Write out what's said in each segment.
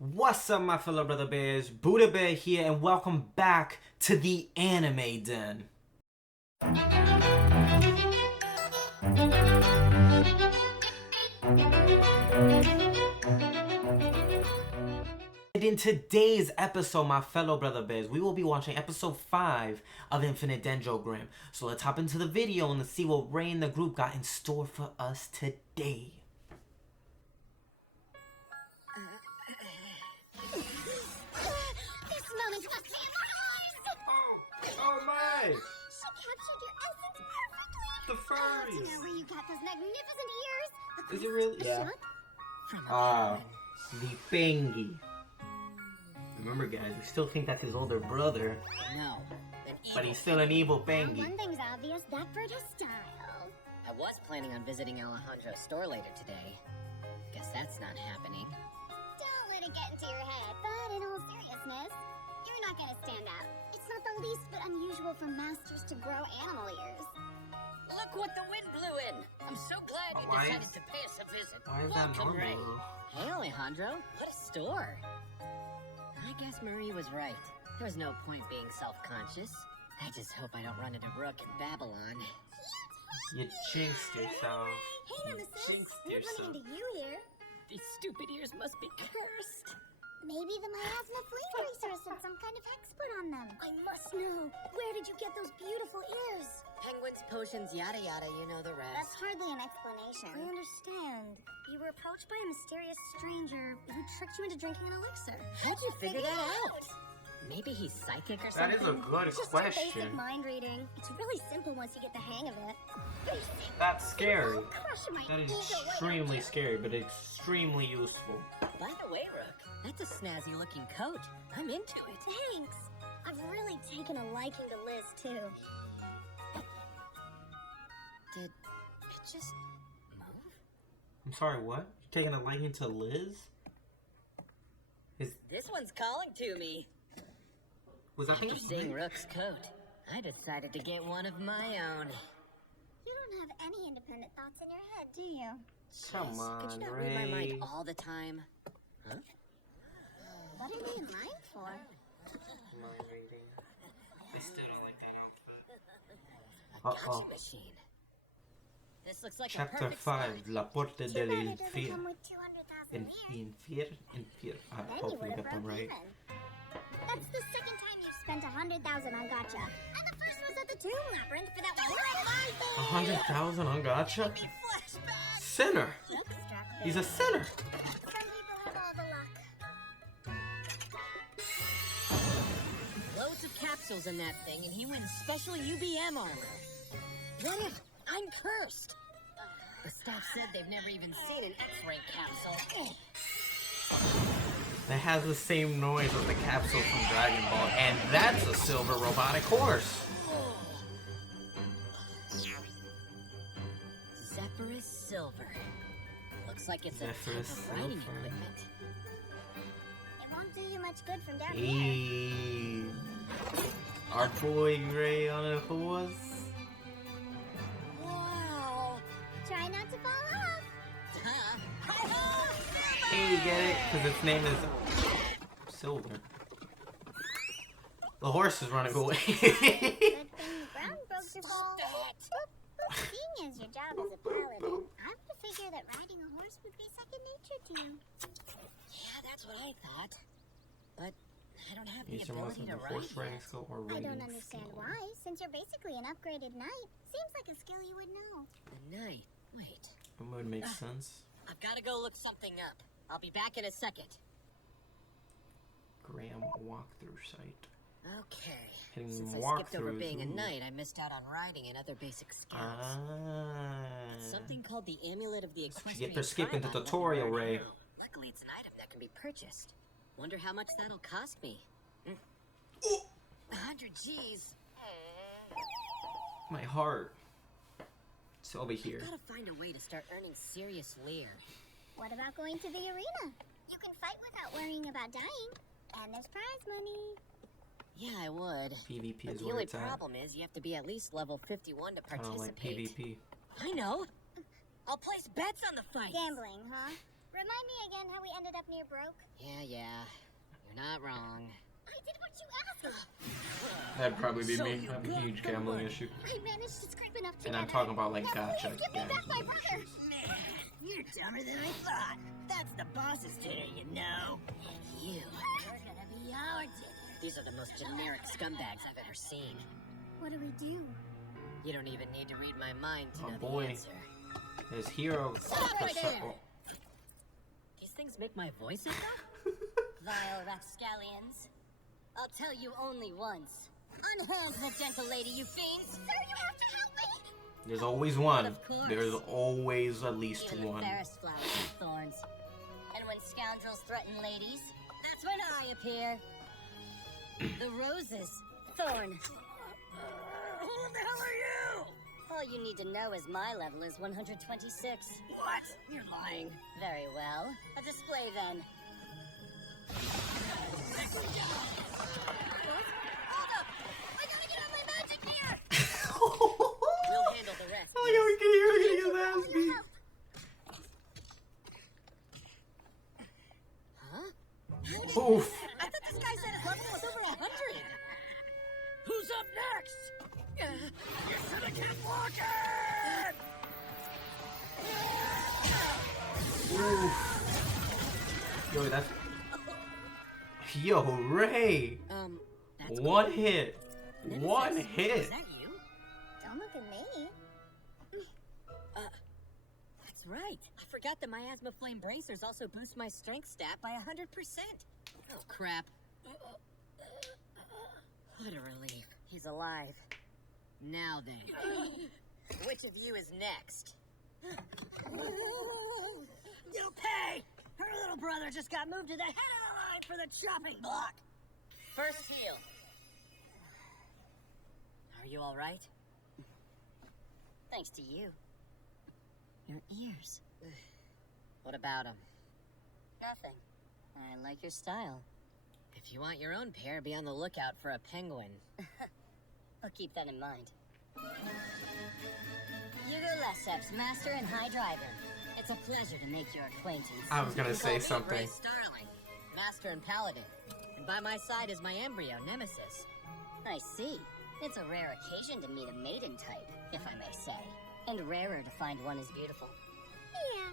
What's up, my fellow brother bears? Buddha Bear here, and welcome back to the Anime Den. And in today's episode, my fellow brother bears, we will be watching episode 5 of Infinite Dendrogram. So let's hop into the video and let's see what Ray and the group got in store for us today. This moment must be in my eyes! Oh my! She captured your essence perfectly! The furries! To know where you got those magnificent ears! Is it really? Yeah. From Ah, the Pengi. Remember, guys, we still think that's his older brother, No, but he's still an evil Pengi. One thing's obvious, that bird has style. I was planning on visiting Alejandro's store later today. Guess that's not happening. Don't let it get into your head, but in all seriousness, you're not gonna stand out. It's not the least bit unusual for masters to grow animal ears. Look what the wind blew in! I'm so glad you Why decided is- to pay us a visit. Why is that Welcome, Ray. normal? Hey, Alejandro, what a store! I guess Marie was right. There was no point being self-conscious. I just hope I don't run into Rook in Babylon. You jinxed yourself. Hey, You Nemesis, jinxed we're yourself. running into you here. These stupid ears must be cursed. Maybe the miasma flame racers had some kind of hex put on them. I must know. Where did you get those beautiful ears? Penguins, potions, yada yada, you know the That's rest. hardly an explanation. I understand. You were approached by a mysterious stranger who tricked you into drinking an elixir. How'd you figure that out? Maybe he's psychic or That something? is a good Just a question. basic mind reading. It's really simple once you get the hang of it. That's scary. I'll crush my That is ego right extremely out scary, but extremely useful. By the way, Rook, that's a snazzy looking coat. I'm into it. Thanks. I've really taken a liking to Liz, too. Did it just move? I'm sorry, what? You're taking a liking to Liz? This one's calling to me. Was that After just seeing me? Rook's coat, I decided to get one of my own. You don't have any independent thoughts in your head, do you? Come Jeez, could on, you not read my mind Ray. all the time? Huh? What are they in line for? Mind reading. I still don't like that outfit. A Uh-oh. gotcha machine. This looks like a Chapter perfect 5, spot. La Porte Too del bad it doesn't Infierno. come with 200,000 ears. Infierno. Then you Hopefully would have got them broke right. even. That's the second time you've spent 100,000 on gotcha. And the first was at the tomb labyrinth for that one. 100,000 on gotcha? Flashback! Sinner! Struck me. He's a sinner! Some people have all the luck. Loads of capsules in that thing, and he wins special UBM armor. What if I'm cursed? The staff said they've never even seen an X-ray capsule. That has the same noise as the capsule from Dragon Ball, and that's a silver robotic horse! Zephyrus Silver. Looks like it's Zephyrus a type of writing Silver. equipment. It won't do you much good from down here. Hey, our boy Ray on a horse. Wow! Try not to fall off. Huh? Hey, you get it? Because its name is Silver. The horse is running away. Good thing the ground broke your fall. Seeing as your job as a paladin, I would figure that riding a horse would be second nature to you. Yeah, that's what I thought. But I don't have the Use your most ability of to the horse ride riding yet. skill or I riding don't understand skill. why, since you're basically an upgraded knight. Seems like a skill you would know. The night. Wait. That would make sense. I've got to go look something up. I'll be back in a second. Graham walkthrough site. Okay. Hitting Since I skipped over walkthroughs, being a ooh. knight, I missed out on riding and other basic skills. Ah. Something called the Amulet of the you Equestrian get for skipping Tribe the I'd love to tutorial, learn Ray. now. Luckily, it's an item that can be purchased. Wonder how much that'll cost me. 100 G's. My heart. It's over here. Gotta find a way to start earning serious leer. What about going to the arena? You can fight without worrying about dying. And there's prize money. Yeah, I would. PvP But is the where only it's at. problem is you have to be at least level 51 to I don't like participate. PvP. I know. I'll place bets on the fight. Gambling, huh? Remind me again how we ended up near broke? Yeah. You're not wrong. I did what you asked. That'd probably be So me. you I have a got huge the gambling money. issue. I managed to scrape enough And together. I'm talking about like Now gotcha please give me back my gambling brother. issues. Man, you're dumber than I thought. That's the boss's dinner, you know. You are gonna be our dinner. These are the most generic scumbags I've ever seen. What do we do? You don't even need to read my mind to Oh, know boy. the answer. His hero Stop right percent. there. These things make my voice echo? Vile rapscallions. I'll tell you only once. Unhug the gentle lady, you fiends! Sir, you have to help me! There's always one. Of course. There's always at least Even the one. fairest flowers have thorns. And when scoundrels threaten ladies, that's when I appear. The roses. Thorn. Who the hell are you? All you need to know is my level is 126. What? You're lying. Very well. A display then. We'll handle the rest. Oh, yeah, we can hear his ass beat. Huh? Oof. I thought this guy said his level was over 100. Who's up next? You should have kept walking! Oof. Yo, that's. Yo, Ray. That's One hit. Nemesis, One hit. Is that you? Don't look at me. That's right. I forgot that my asthma flame bracers also boost my strength stat by 100%. Oh, crap. What a relief. He's alive. Now then, which of you is next? You'll pay! Her little brother just got moved to the head of the line for the chopping block. First heal. Are you all right? Thanks to you. Your ears. What about them? Nothing. I like your style. If you want your own pair, be on the lookout for a penguin. I'll keep that in mind. Hugo Lesseps, Master and High Driver. It's a pleasure to make your acquaintance. I was gonna say Ray something. Starling, Master and Paladin. And by my side is my embryo, Nemesis. I see. It's a rare occasion to meet a maiden type, if I may say. And rarer to find one as beautiful. Yeah.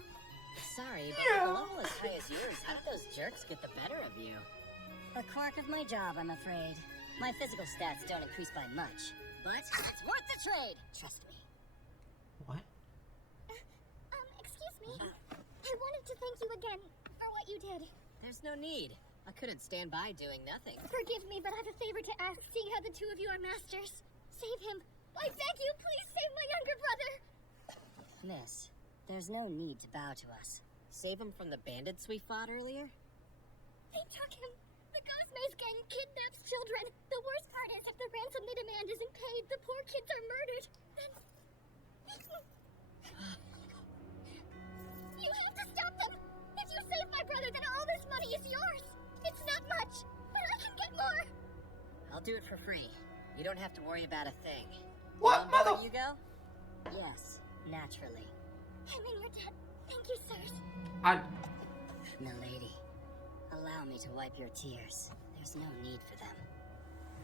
Sorry, but at a level as high as yours, how did those jerks get the better of you? A quirk of my job, I'm afraid. My physical stats don't increase by much. But it's worth the trade, trust me. What? Excuse me. I wanted to thank you again for what you did. There's no need. I couldn't stand by doing nothing. Forgive me, but I have a favor to ask, seeing how the two of you are masters. Save him. I beg you, please save my younger brother. Miss, there's no need to bow to us. Save him from the bandits we fought earlier? They took him. The Ghost Maze gang kidnaps children. The worst part is, if the ransom they demand isn't paid, the poor kids are murdered. Then... You have to stop them! If you save my brother, then all this money is yours! It's not much, but I can get more! I'll do it for free. You don't have to worry about a thing. What, You mother? know where you go? Yes, naturally. I'm in your debt. Thank you, sirs. Milady, allow me to wipe your tears. There's no need for them.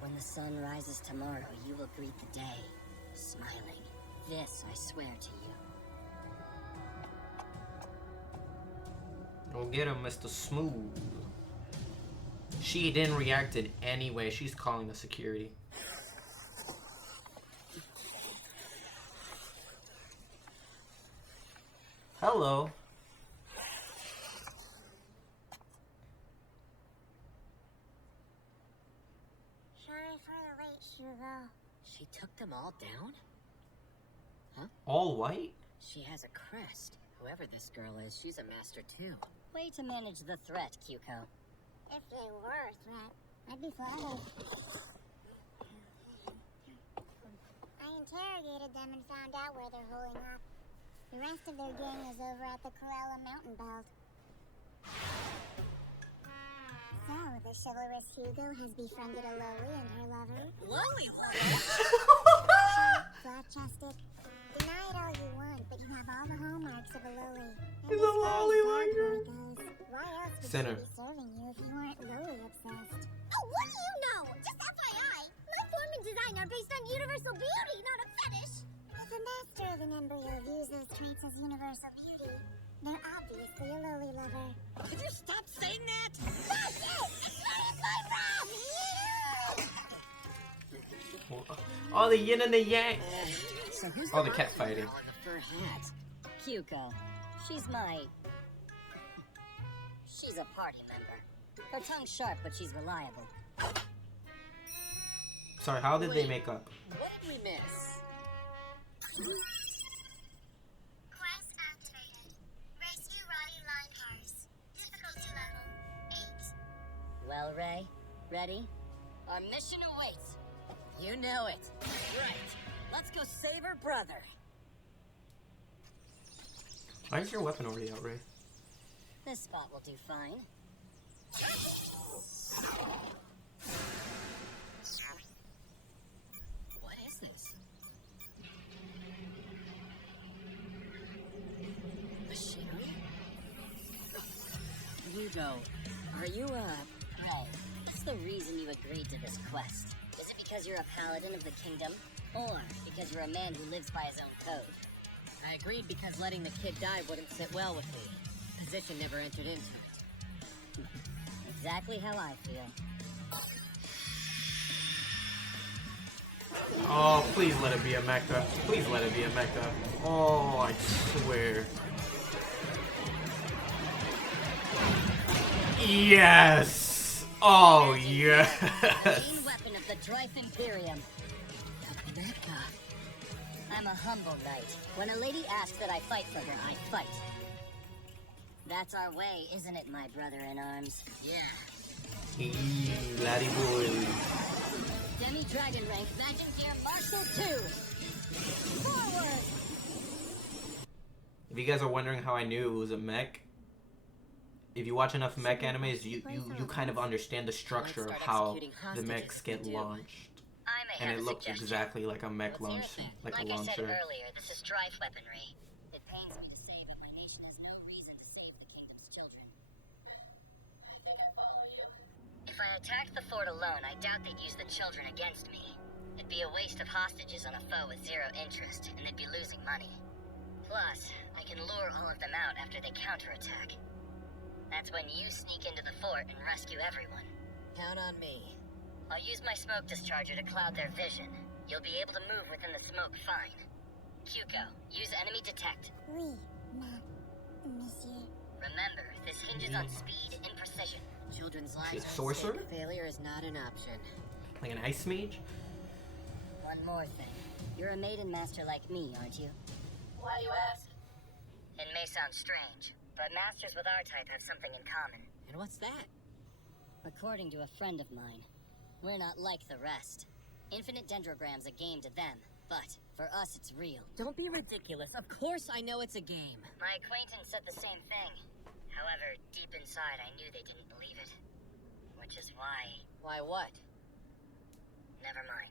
When the sun rises tomorrow, you will greet the day, smiling. This I swear to you. Go get him, Mr. Smooth. She didn't react in any way. She's calling the security. Hello. Sorry for the late, Hugo. She took them all down? All white? She has a crest. Whoever this girl is, she's a master too. Way to manage the threat, Cuco. If they were a threat, I'd be flattered. I interrogated them and found out where they're holding up. The rest of their gang is over at the Corella Mountain Belt. So, the chivalrous Hugo has befriended a Loli and her lover. Loli! Flat-chested, Deny it all you want, but you have all the hallmarks of a loli. He's a lollywanger. Why else would Sinner. she be serving you if you weren't loli obsessed? Oh, what do you know? Just FYI, my form and design are based on universal beauty, not a fetish. If a master of an embryo views those traits as universal beauty, they're obviously a loli lover. Could you stop saying that? That's it! Experience my wrath! All the yin and the yang. So who's Oh, the cat fighting. girl in the fur hat? Kyuko. She's She's a party member. Her tongue's sharp, but she's reliable. Sorry, how did they make up? What did we miss? Quest activated. Rescue rotting line cars. Difficulty level 8. Well, Ray, ready? Our mission awaits. You know it. Right. Let's go save her brother. Why is your weapon already out, Ray? This spot will do fine. What is this? Machinery? Hugo, are you, Ray, what's the reason you agreed to this quest? Is it because you're a paladin of the kingdom? Or because you're a man who lives by his own code? I agreed because letting the kid die wouldn't sit well with me. Position never entered into it. Exactly how I feel. Oh, please let it be a mecha. Please let it be a mecha. Oh, I swear. Yes! Oh, yes! Main weapon of the Drive Imperium. Mecca. I'm a humble knight. When a lady asks that I fight for her, I fight. That's our way, isn't it, my brother-in-arms? Yeah. Laddie boy. Demi-Dragon rank, Magic Gear Marshal 2! Forward! If you guys are wondering how I knew it was a mech, if you watch enough mech animes, you kind of understand the structure of how the mechs get launched. I may And have it a looked suggestion. exactly like a mech Let's hear launch, it then. like a Like I said launcher. earlier, this is strife weaponry. It pains me to say, but my nation has no reason to save the kingdom's children. I think I follow you. If I attacked the fort alone, I doubt they'd use the children against me. It'd be a waste of hostages on a foe with zero interest, and they'd be losing money. Plus, I can lure all of them out after they counterattack. That's when you sneak into the fort and rescue everyone. Count on me. I'll use my smoke discharger to cloud their vision. You'll be able to move within the smoke fine. Kyuko, use enemy detect. Oui, ma, monsieur. Remember, this hinges on speed and precision. Children's She lives a are at sorcerer? stake. Failure is not an option. Like an ice mage? One more thing. You're a maiden master like me, aren't you? Why do you ask? It may sound strange, but masters with our type have something in common. And what's that? According to a friend of mine, we're not like the rest. Infinite Dendrogram's a game to them, but for us it's real. Don't be ridiculous. Of course I know it's a game. My acquaintance said the same thing. However, deep inside I knew they didn't believe it. Which is why... Why what? Never mind.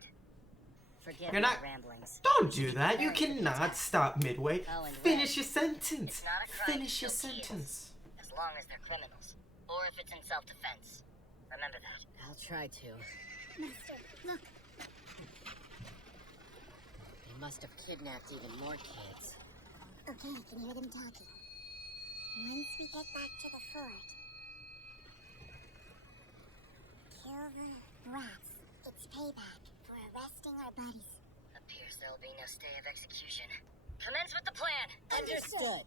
Forgive You're my not- ramblings. Don't do that. You cannot stop midway. Oh, and Finish Ray, your sentence. it's not a crime Finish to your kill kids, sentence. as long as they're criminals. Or if it's in self-defense. Remember that. I'll try to. Master, look. They must have kidnapped even more kids. Okay, I can hear them talking. Once we get back to the fort, kill the rats. It's payback for arresting our buddies. Appears there'll be no stay of execution. Commence with the plan! Understood.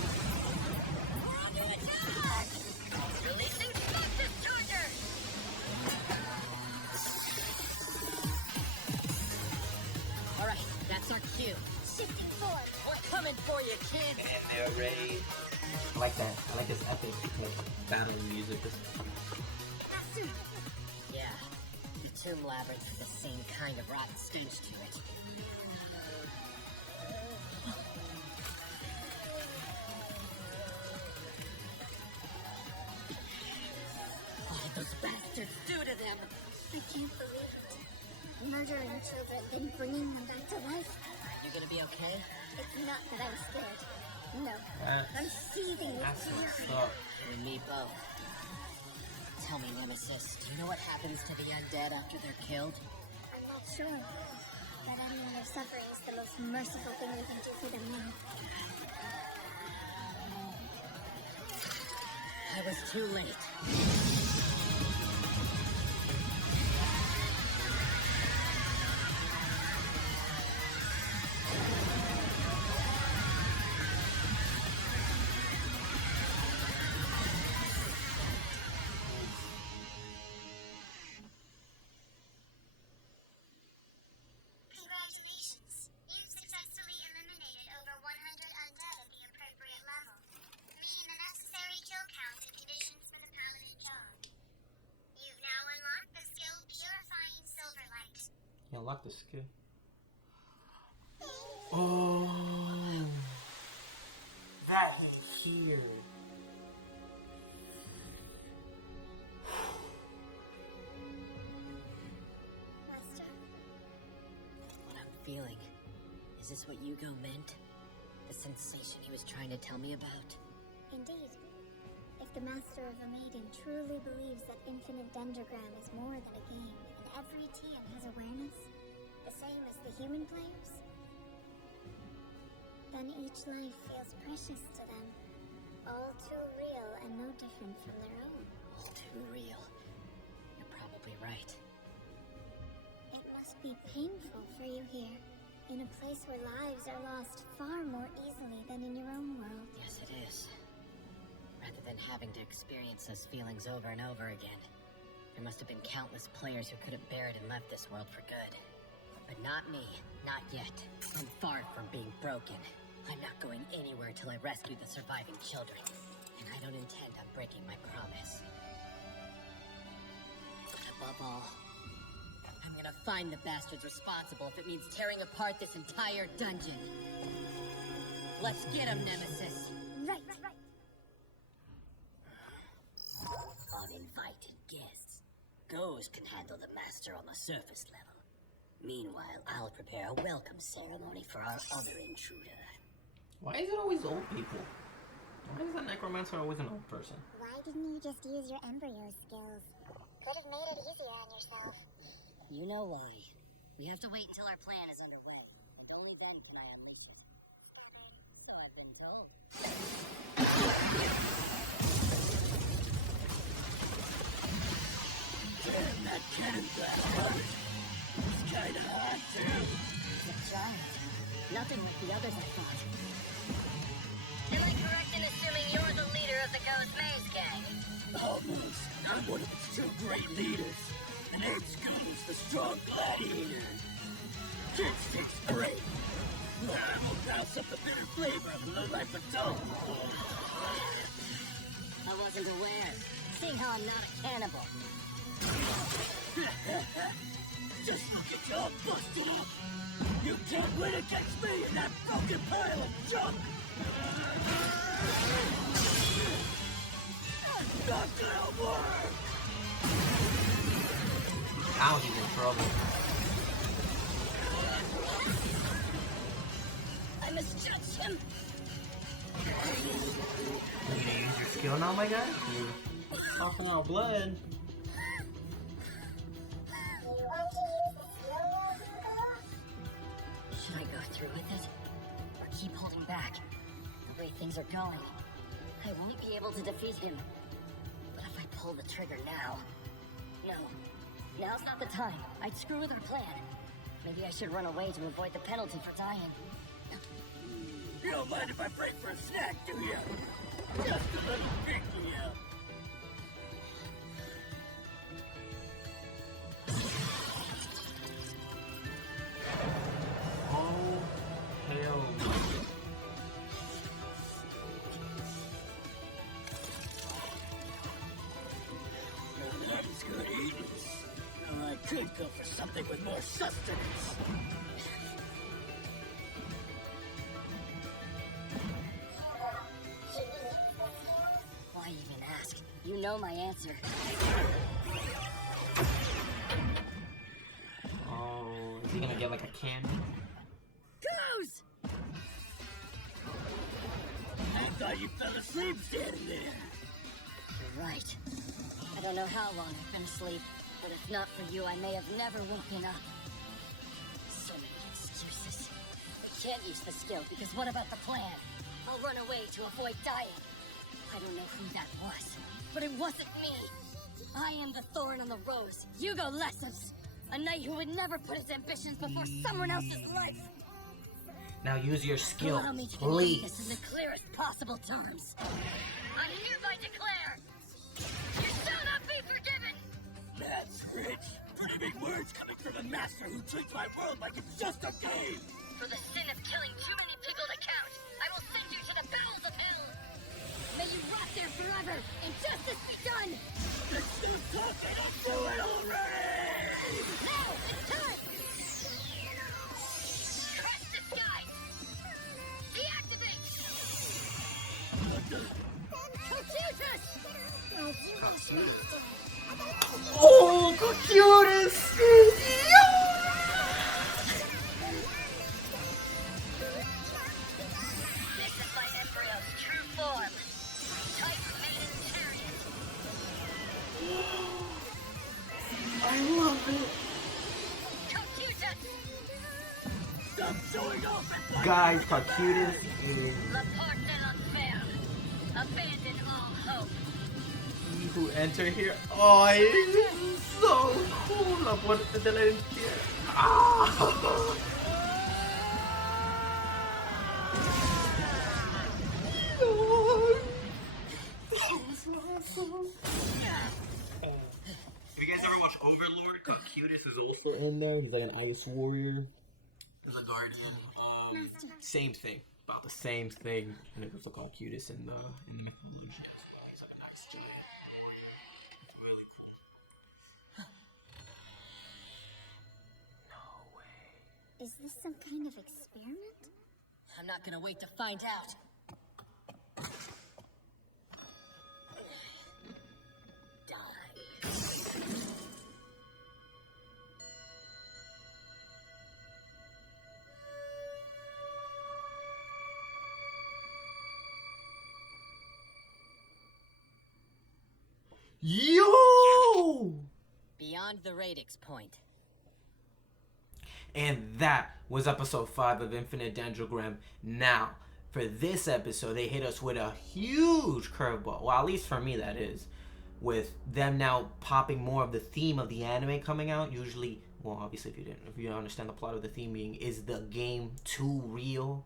We're under attack! Releasing smoke discharger! All right, that's our cue. Shifting forward. We're coming for you, kid. I like that. I like this epic battle music. Yeah, the Tomb Labyrinth has the same kind of rotten stench to it. What did those bastards do to them? I can't believe it. Murdering children, then bringing them back to life. You gonna be okay? It's not that I'm scared. No. What? I'm seething with That's fear. what's up. You and me both. Tell me, Nemesis, do you know what happens to the undead after they're killed? I'm not sure. But ending their suffering is the most merciful thing we can do for them now. I was too late. Congratulations. You've successfully eliminated over 100 undead at the appropriate level, meeting the necessary kill count and conditions for the paladin job. You've now unlocked the skill Purifying Silverlight. You unlock the skill. Oh, that is here. Master, What I'm feeling. Is this what Yugo meant? The sensation he was trying to tell me about? indeed. If the Master of the Maiden truly believes that Infinite Dendrogram is more than a game, and every TM has awareness, the same as the human players, then each life feels precious to them, all too real and no different from their own. All too real. You're probably right. It must be painful for you here, in a place where lives are lost far more easily than in your own world. Yes, it is. Rather than having to experience those feelings over and over again, there must have been countless players who couldn't bear it and left this world for good. But not me. Not yet. I'm far from being broken. I'm not going anywhere till I rescue the surviving children. And I don't intend on breaking my promise. But above all, I'm gonna find the bastards responsible if it means tearing apart this entire dungeon. Let's get him, Nemesis. Right. Uninvited guests. Ghosts can handle the master on the surface level. Meanwhile, I'll prepare a welcome ceremony for our other intruder. Why is it always old people? Why is that necromancer always an old person? Why didn't you just use your embryo skills? Could have made it easier on yourself. You know why. We have to wait until our plan is underway, and only then can I unleash it. So I've been told. Damn, that cannon blast hurt. It's kinda hot, too. It's a giant. Nothing like the others I thought. Am I correct in assuming you're the leader of the Ghost Maze Gang? Almost. I'm one of its two great leaders. And Abe's Goose, the strong gladiator. Kid 6th grade. We'll douse up the bitter flavor of the low-life adult. I wasn't aware. Seeing how I'm not a cannibal. Just look at you all busted up. You can't win against me in that broken pile of junk. That's not gonna work. Now he's in trouble. I misjudged him. You gonna use your skill now, my guy? You're coughing out blood. Should I go through with it? Or keep holding back? The way things are going, I won't be able to defeat him. But if I pull the trigger now... No. Now's not the time. I'd screw with our plan. Maybe I should run away to avoid the penalty for dying. You don't mind if I break for a snack, do you? Just a little pick-me up. Oh, hell no. That is good eating. I could go for something with more sustenance. Why even ask? You know my answer. Oh Is he gonna get like a candy? Goose! I thought you fell asleep standing there. You're right. I don't know how long I've been asleep, but if not for you, I may have never woken up. So many excuses. I can't use the skill because what about the plan? I'll run away to avoid dying. I don't know who that was, but it wasn't me. I am the thorn on the rose, Hugo Lessons. A knight who would never put his ambitions before someone else's life. Now use your skill, Allow me to convey this please. in the clearest possible terms. I hereby declare, you shall not be forgiven! That's rich. Pretty big words coming from a master who treats my world like it's just a game. For the sin of killing too many people to count, I will send you to the bowels of hell! May you rot there forever, and justice be done! Let's do something and do it already! Now, it's time! Crush disguise! Deactivate! Cocytus! Oh, Cocytus! This is my embryo's true form. Type maiden chariot. I love it. Cocytus! Stop showing off and play. Guys, Cocytus is La porte de l'enfer. Abandon all hope. he who enter here. Oh, it is so cool. La puerta de la infierno. Ah. Have you guys ever watched Overlord? Cocytus is also in there. He's like an ice warrior. He's a guardian. Same thing. About the same thing. And it was called Cocytus in the mythology. He's like an ice giant. It's really cool. No way. Is this some kind of experiment? I'm not gonna wait to find out. Yo! Beyond the radix point. And that was episode 5 of Infinite Dendrogram. Now, for this episode, they hit us with a huge curveball. Well, at least for me, that is. With them now popping more of the theme of the anime coming out. Usually, well, obviously, if you don't understand the plot of the theme being, is the game too real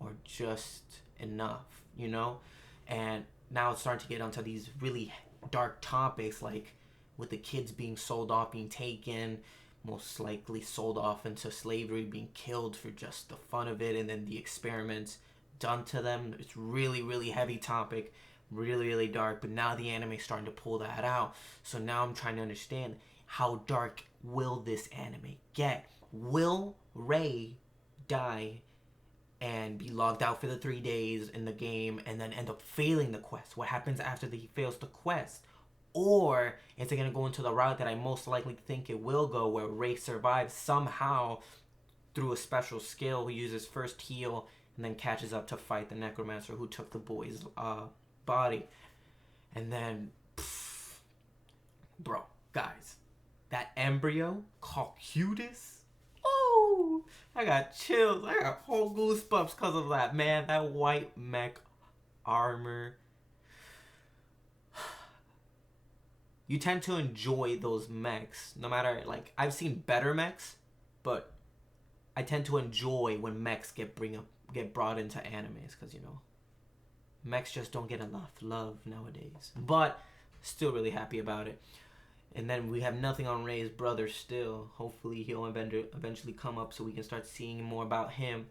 or just enough, you know? And now it's starting to get onto these really dark topics, like with the kids being sold off, being taken, most likely sold off into slavery, being killed for just the fun of it, and then the experiments done to them. It's really, really heavy topic, really, really dark, but now the anime is starting to pull that out. So now I'm trying to understand, how dark will this anime get? Will Ray die and be logged out for the 3 days in the game and then end up failing the quest? What happens after he fails the quest? Or is it going to go into the route that I most likely think it will go, where Ray survives somehow through a special skill, who uses first heal and then catches up to fight the necromancer who took the boy's body? And then, bro, guys, that embryo, Cocytus, oh, I got chills. I got whole goosebumps because of that, man. That white mech armor. You tend to enjoy those mechs, no matter, like, I've seen better mechs, but I tend to enjoy when mechs get brought into animes, because, you know, mechs just don't get enough love nowadays. But still really happy about it. And then we have nothing on Ray's brother still. Hopefully he'll eventually come up so we can start seeing more about him.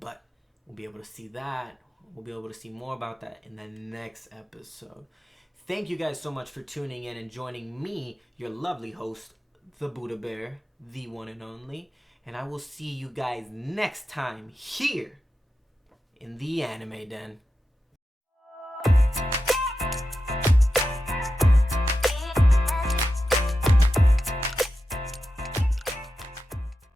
But we'll be able to see that. We'll be able to see more about that in the next episode. Thank you guys so much for tuning in and joining me, your lovely host, the Buddha Bear, the one and only. And I will see you guys next time here in the Anime Den.